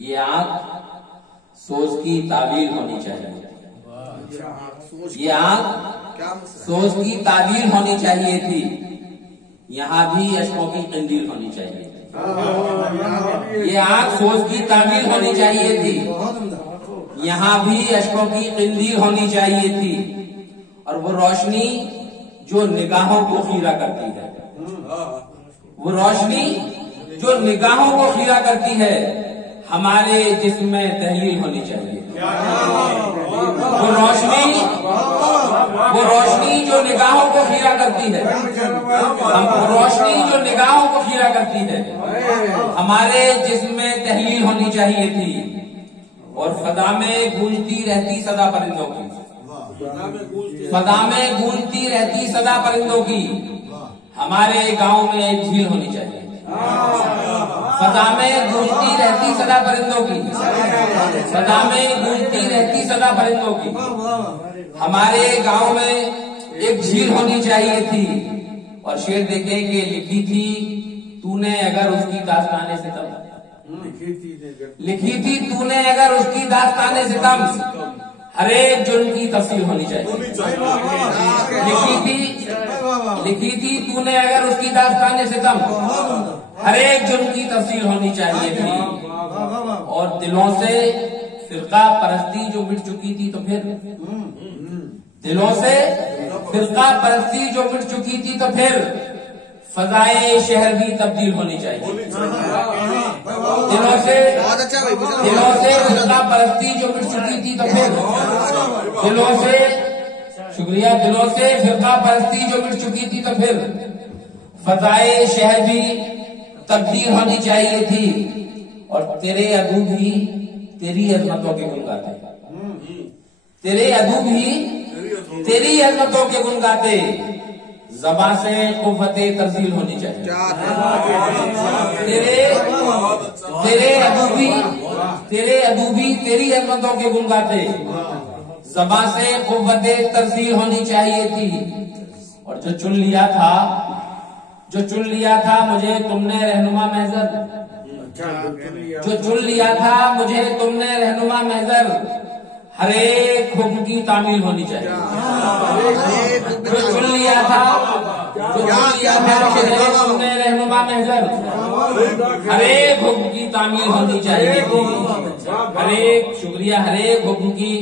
یہ آنکھ سوز کی تعبیر ہونی چاہیے، یہ آنکھ سوز کی تعبیر ہونی چاہیے تھی، یہاں بھی اشکوں کی قندیل ہونی چاہیے تھی، یہ آنکھ سوز کی تعبیر ہونی چاہیے تھی، یہاں بھی اشکوں کی قندیل ہونی چاہیے تھی، اور وہ روشنی جو نگاہوں کو خیرہ کرتی ہے، وہ روشنی جو نگاہوں کو خیرہ کرتی ہے، ہمارے جسم میں تحلیل ہونی چاہیے، وہ روشنی جو نگاہوں کو خیرہ کرتی ہے، روشنی جو نگاہوں کو خیرہ کرتی ہے، ہمارے جسم میں تحلیل ہونی چاہیے تھی، اور فضا میں گونجتی رہتی صدا پرندوں کی، فضا میں گونجتی رہتی صدا پرندوں کی، ہمارے گاؤں میں ایک جھیل ہونی چاہیے، فضا میں گونجتی رہتی صدا پرندوں کی، فضا میں گونجتی رہتی صدا پرندوں کی، ہمارے گاؤں میں ایک جھیل ہونی چاہیے تھی، اور شعر دیکھیں کہ لکھی تھی تو نے اگر اس کی داستان ستم، لکھی تھی تو نے اگر اس کی داستان ستم، ہر ایک جرم کی تفصیل ہونی چاہیے، لکھی تھی تو نے اگر اس کی داستان ستم، ہر ایک جرم کی تفصیل ہونی چاہیے تھی، اور دلوں سے فرقہ پرستی جو مٹ چکی تھی تو پھر، دلوں سے فرقہ پرستی جو مٹ چکی تھی تو پھر فضائے شہر بھی تبدیل ہونی چاہیے، دلوں سے فرقہ پرستی جو مٹ چکی تھی تو پھر، دلوں سے شکریہ، دلوں سے فرقہ پرستی جو مٹ چکی تھی تو پھر فضائے شہر بھی تبدیل ہونی چاہیے تھی، اور تیرے عدو بھی تیری عظمتوں کے گن گاتے، تیرے عدو بھی تیری عظمتوں کے گن گاتے، زبان سے قوت ترسیل ہونی چاہیے، تیرے عدو بھی تیری عظمتوں کے گن گاتے، زبان سے قوت ترسیل ہونی چاہیے تھی، اور جو چن لیا تھا مجھے تم نے رہنما محضر، جو چن لیا تھا مجھے تم نے رہنما محضر، ہر ایک حکم کی تعمیل ہونی چاہیے، جو چن لیا تھا مجھے تم نے رہنما محضر، ہر ایک حکم کی تعمیل ہونی چاہیے، ہر ایک شکریہ، ہر ایک حکم کی